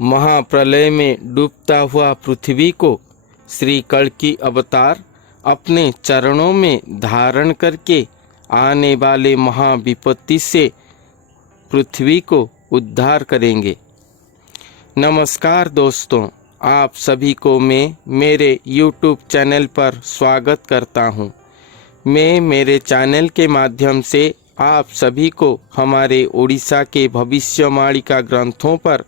महाप्रलय में डूबता हुआ पृथ्वी को श्री कल्कि अवतार अपने चरणों में धारण करके आने वाले महाविपत्ति से पृथ्वी को उद्धार करेंगे। नमस्कार दोस्तों, आप सभी को मैं मेरे YouTube चैनल पर स्वागत करता हूं। मैं मेरे चैनल के माध्यम से आप सभी को हमारे उड़ीसा के भविष्यवाणी ग्रंथों पर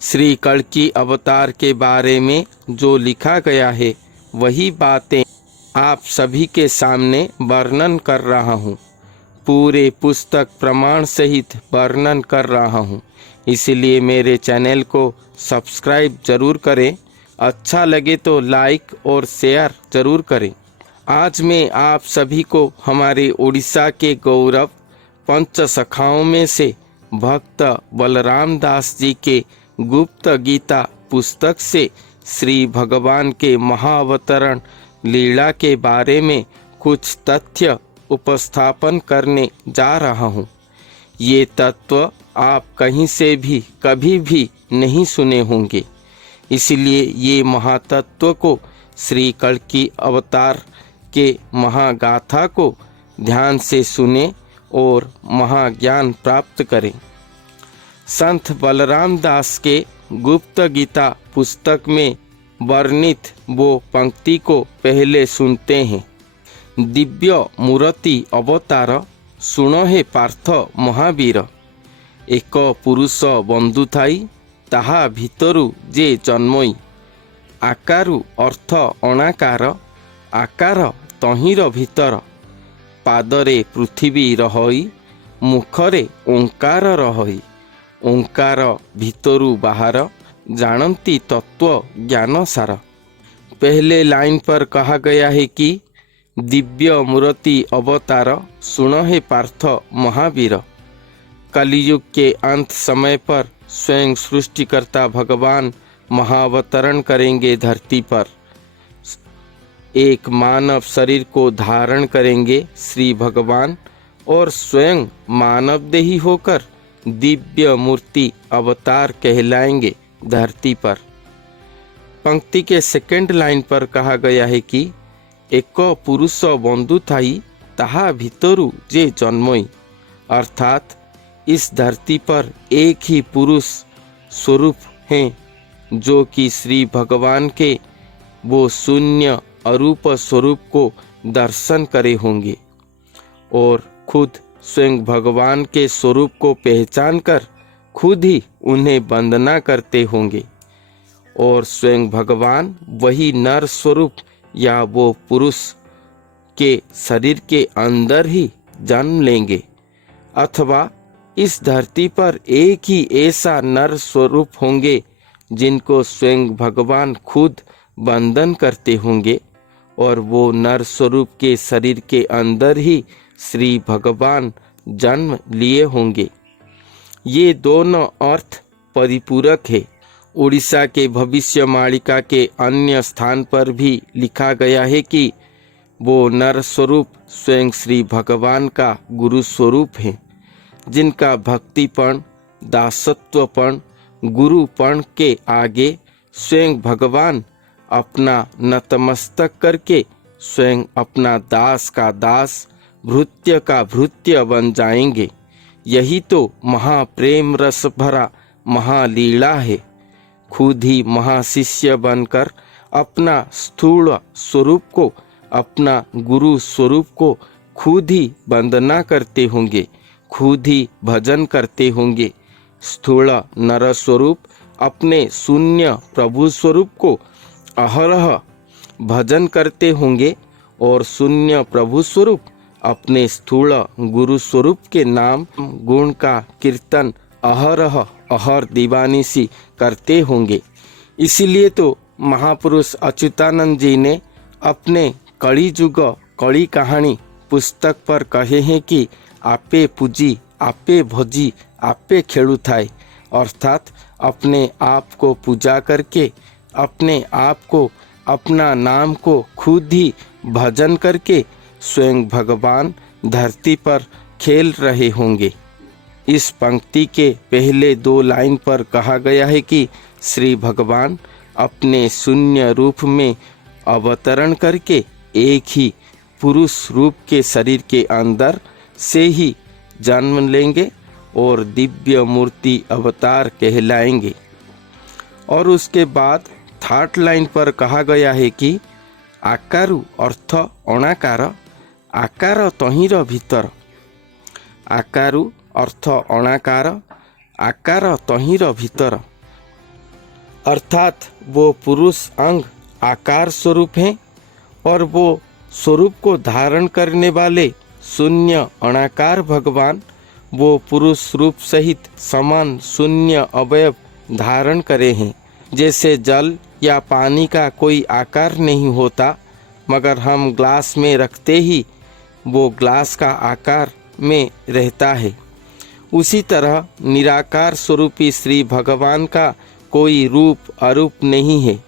श्री कल्कि अवतार के बारे में जो लिखा गया है वही बातें आप सभी के सामने वर्णन कर रहा हूँ। पूरे पुस्तक प्रमाण सहित वर्णन कर रहा हूँ, इसलिए मेरे चैनल को सब्सक्राइब जरूर करें। अच्छा लगे तो लाइक और शेयर जरूर करें। आज मैं आप सभी को हमारे उड़ीसा के गौरव पंच सखाओं में से भक्त बलराम दास जी के गुप्त गीता पुस्तक से श्री भगवान के महाअवतरण लीला के बारे में कुछ तथ्य उपस्थापन करने जा रहा हूँ। ये तत्व आप कहीं से भी कभी भी नहीं सुने होंगे, इसलिए ये महातत्व को श्री कल्कि अवतार के महागाथा को ध्यान से सुने और महाज्ञान प्राप्त करें। संत बलराम दास के गुप्त गीता पुस्तक में वर्णित वो पंक्ति को पहले सुनते हैं। दिव्य मूर्ति अवतार सुनो हे पार्थ महावीर, एक पुरुष बंधु थाई ताहा भितरु जे जन्मई, आकारु अर्थ अणाकार, आकार तहिर भितर, पादरे पृथ्वी रहई, मुखरे ओंकार रहई, ओंकार भितरु बाहर, जानती तत्व ज्ञान सार। पहले लाइन पर कहा गया है कि दिव्य मूर्ति अवतार सुनो हे पार्थ महावीर। कलियुग के अंत समय पर स्वयं सृष्टिकर्ता भगवान महाअवतरण करेंगे धरती पर। एक मानव शरीर को धारण करेंगे श्री भगवान और स्वयं मानवदेही होकर दिव्य मूर्ति अवतार कहलाएंगे धरती पर। पंक्ति के सेकंड लाइन पर कहा गया है कि एक पुरुष बंधु थाई ताहा भितरु जे जन्मई, अर्थात इस धरती पर एक ही पुरुष स्वरूप हैं जो कि श्री भगवान के वो शून्य अरूप स्वरूप को दर्शन करे होंगे और खुद स्वयं भगवान के स्वरूप को पहचान कर खुद ही उन्हें वंदना करते होंगे और स्वयं भगवान वही नर स्वरूप या वो पुरुष के शरीर के अंदर ही जन्म लेंगे, अथवा इस धरती पर एक ही ऐसा नर स्वरूप होंगे जिनको स्वयं भगवान खुद वंदन करते होंगे और वो नर स्वरूप के शरीर के अंदर ही श्री भगवान जन्म लिए होंगे। ये दोनों अर्थ परिपूरक है। उड़ीसा के भविष्यवाणिका के अन्य स्थान पर भी लिखा गया है कि वो नर स्वरूप स्वयं श्री भगवान का गुरु स्वरूप है, जिनका भक्तिपण दासत्वपण गुरुपण के आगे स्वयं भगवान अपना नतमस्तक करके स्वयं अपना दास का दास भृत्य का भृत्य बन जाएंगे। यही तो महाप्रेम रस भरा महालीला है। खुद ही महाशिष्य बनकर अपना स्थूल स्वरूप को, अपना गुरु स्वरूप को खुद ही वंदना करते होंगे, खुद ही भजन करते होंगे। स्थूल नर स्वरूप अपने शून्य प्रभु स्वरूप को अहरह भजन करते होंगे और शून्य प्रभु स्वरूप अपने स्थूल गुरु स्वरूप के नाम गुण का कीर्तन अहरह अहर दीवानिशी करते होंगे। इसीलिए तो महापुरुष अच्युतानंद जी ने अपने कली युग कली कहानी पुस्तक पर कहे हैं कि आपे पूजी आपे भजी आपे खेलु थाए, अर्थात अपने आप को पूजा करके अपने आप को अपना नाम को खुद ही भजन करके स्वयं भगवान धरती पर खेल रहे होंगे। इस पंक्ति के पहले 2 लाइन पर कहा गया है कि श्री भगवान अपने शून्य रूप में अवतरण करके एक ही पुरुष रूप के शरीर के अंदर से ही जन्म लेंगे और दिव्य मूर्ति अवतार कहलाएंगे। और उसके बाद 3rd लाइन पर कहा गया है कि आकारु अर्थ अणाकार, आकार तहिर भीतर। आकारु अर्थ अणाकार, आकार तहिर भीतर, अर्थात वो पुरुष अंग आकार स्वरूप हैं और वो स्वरूप को धारण करने वाले शून्य अणाकार भगवान वो पुरुष रूप सहित समान शून्य अवयव धारण करे हैं। जैसे जल या पानी का कोई आकार नहीं होता, मगर हम ग्लास में रखते ही वो ग्लास का आकार में रहता है, उसी तरह निराकार स्वरूपी श्री भगवान का कोई रूप अरूप नहीं है।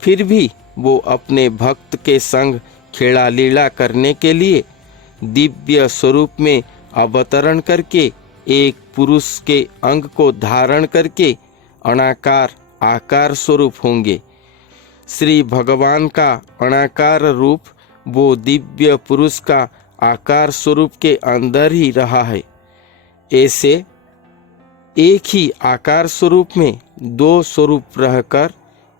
फिर भी वो अपने भक्त के संग खेला लीला करने के लिए दिव्य स्वरूप में अवतरण करके एक पुरुष के अंग को धारण करके अणाकार आकार स्वरूप होंगे। श्री भगवान का अणाकार रूप वो दिव्य पुरुष का आकार स्वरूप के अंदर ही रहा है। ऐसे एक ही आकार स्वरूप में 2 स्वरूप रहकर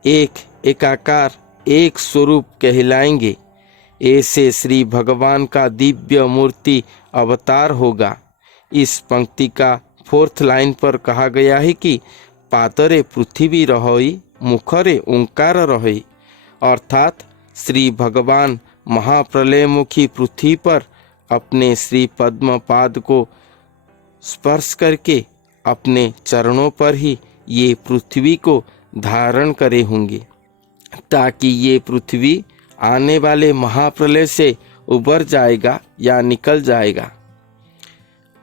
एक एकाकार एक स्वरूप कहलाएंगे। ऐसे श्री भगवान का दिव्य मूर्ति अवतार होगा। इस पंक्ति का 4th लाइन पर कहा गया है कि पातरे पृथ्वी रहोई, मुखरे ओंकार रहोई, अर्थात श्री भगवान महाप्रलयमुखी पृथ्वी पर अपने श्री पद्म पाद को स्पर्श करके अपने चरणों पर ही ये पृथ्वी को धारण करे होंगे, ताकि ये पृथ्वी आने वाले महाप्रलय से उबर जाएगा या निकल जाएगा।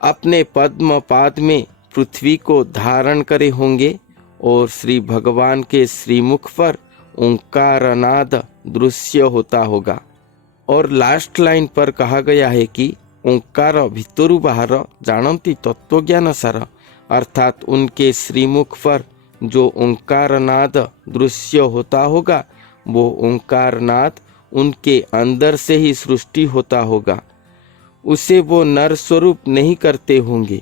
अपने पद्म पाद में पृथ्वी को धारण करे होंगे और श्री भगवान के श्रीमुख पर ओंकारनाद दृश्य होता होगा। और लास्ट लाइन पर कहा गया है कि ओंकार भितरु बाहर जानती तत्वज्ञान सार, अर्थात उनके श्रीमुख पर जो ओंकारनाद दृश्य होता होगा वो ओंकारनाद उनके अंदर से ही सृष्टि होता होगा। उसे वो नर स्वरूप नहीं करते होंगे,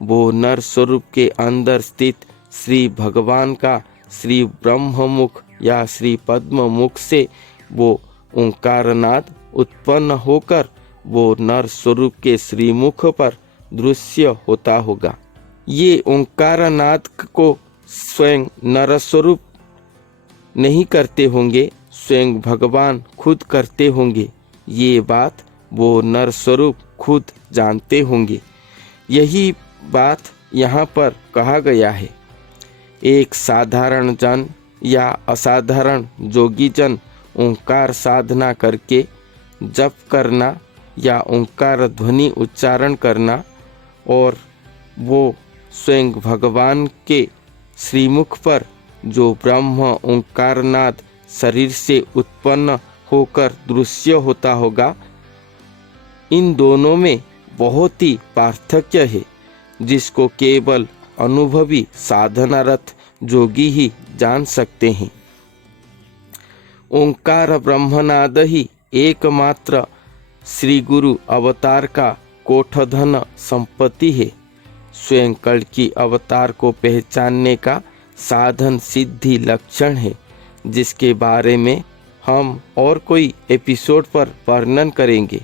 वो नर स्वरूप के अंदर स्थित श्री भगवान का श्री ब्रह्ममुख या श्री पद्म मुख से वो ओंकारनाद उत्पन्न होकर वो नर स्वरूप के श्रीमुख पर दृश्य होता होगा। ये ओंकारनाद को स्वयं नर स्वरूप नहीं करते होंगे, स्वयं भगवान खुद करते होंगे। ये बात वो नर स्वरूप खुद जानते होंगे। यही बात यहाँ पर कहा गया है। एक साधारण जन या असाधारण जोगी जन ओंकार साधना करके जप करना या ओंकार ध्वनि उच्चारण करना और वो स्वयं भगवान के श्रीमुख पर जो ब्रह्म ओंकारनाद शरीर से उत्पन्न होकर दृश्य होता होगा, इन दोनों में बहुत ही पार्थक्य है, जिसको केवल अनुभवी साधनारत जोगी ही जान सकते हैं। ओंकार ब्रह्मनाद ही एकमात्र श्री गुरु अवतार का कोठधन संपत्ति है। स्वयं कल्कि अवतार को पहचानने का साधन सिद्धि लक्षण है, जिसके बारे में हम और कोई एपिसोड पर वर्णन करेंगे।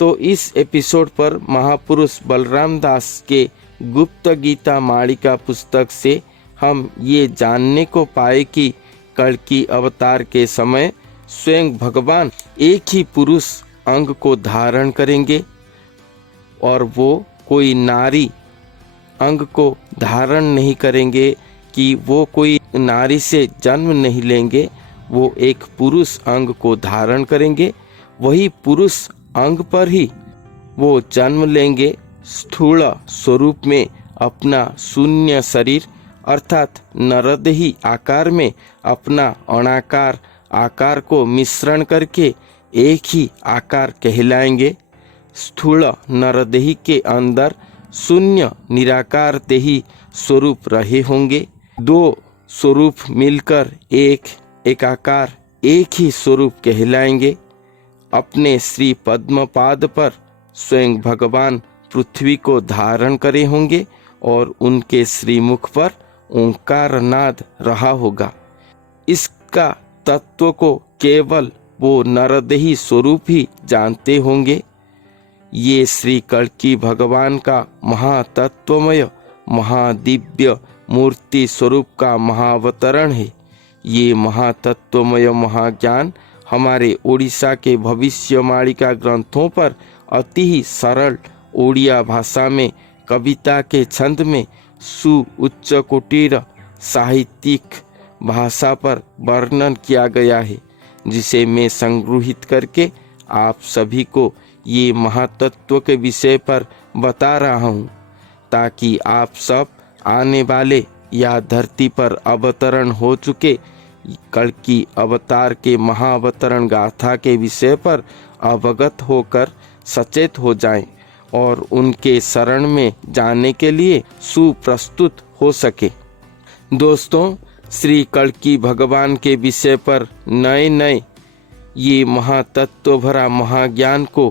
तो इस एपिसोड पर महापुरुष बलराम दास के गुप्त गीता मालिका पुस्तक से हम ये जानने को पाए कि कल्कि अवतार के समय स्वयं भगवान एक ही पुरुष अंग को धारण करेंगे और वो कोई नारी अंग को धारण नहीं करेंगे, कि वो कोई नारी से जन्म नहीं लेंगे, वो एक पुरुष अंग को धारण करेंगे। वही पुरुष अंग पर ही वो जन्म लेंगे, स्थूल स्वरूप में अपना शून्य शरीर अर्थात नरदेही आकार में अपना अणाकार आकार को मिश्रण करके एक ही आकार कहलाएंगे। स्थूल नरदेही के अंदर शून्य निराकार देही स्वरूप रहे होंगे। दो स्वरूप मिलकर एक एकाकार एक ही स्वरूप कहलाएंगे। अपने श्री पद्मपाद पर स्वयं भगवान पृथ्वी को धारण करे होंगे और उनके श्रीमुख पर ओंकार नाद रहा होगा। इसका तत्व को केवल वो नरदेही स्वरूप ही जानते होंगे। ये श्री कल्कि भगवान का महातत्वमय महादिव्य मूर्ति स्वरूप का महावतरण है। ये महातत्वमय महाज्ञान हमारे ओडिशा के भविष्यवाणिका ग्रंथों पर अति ही सरल ओडिया भाषा में कविता के छंद में सुउच्च कोटिर साहित्यिक भाषा पर वर्णन किया गया है, जिसे मैं संग्रहित करके आप सभी को ये महातत्व के विषय पर बता रहा हूँ, ताकि आप सब आने वाले या धरती पर अवतरण हो चुके कल्कि अवतार के महाअवतरण गाथा के विषय पर अवगत होकर सचेत हो जाएं और उनके शरण में जाने के लिए सुप्रस्तुत हो सके। दोस्तों, श्री कल्कि भगवान के विषय पर नए नए ये महातत्व भरा महाज्ञान को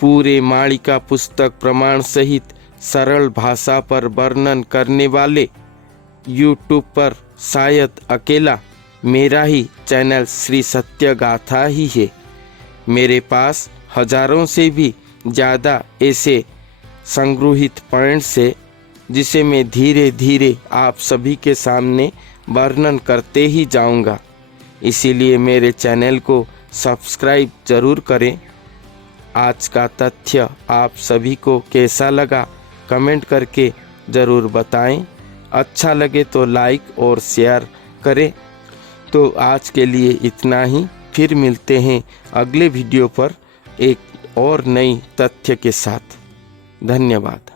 पूरे मालिका पुस्तक प्रमाण सहित सरल भाषा पर वर्णन करने वाले YouTube पर शायद अकेला मेरा ही चैनल श्री सत्य गाथा ही है। मेरे पास हजारों से भी ज़्यादा ऐसे संग्रहित पॉइंट्स है, जिसे मैं धीरे धीरे आप सभी के सामने वर्णन करते ही जाऊंगा। इसीलिए मेरे चैनल को सब्सक्राइब जरूर करें। आज का तथ्य आप सभी को कैसा लगा कमेंट करके ज़रूर बताएं। अच्छा लगे तो लाइक और शेयर करें। तो आज के लिए इतना ही। फिर मिलते हैं अगले वीडियो पर एक और नई तथ्य के साथ। धन्यवाद।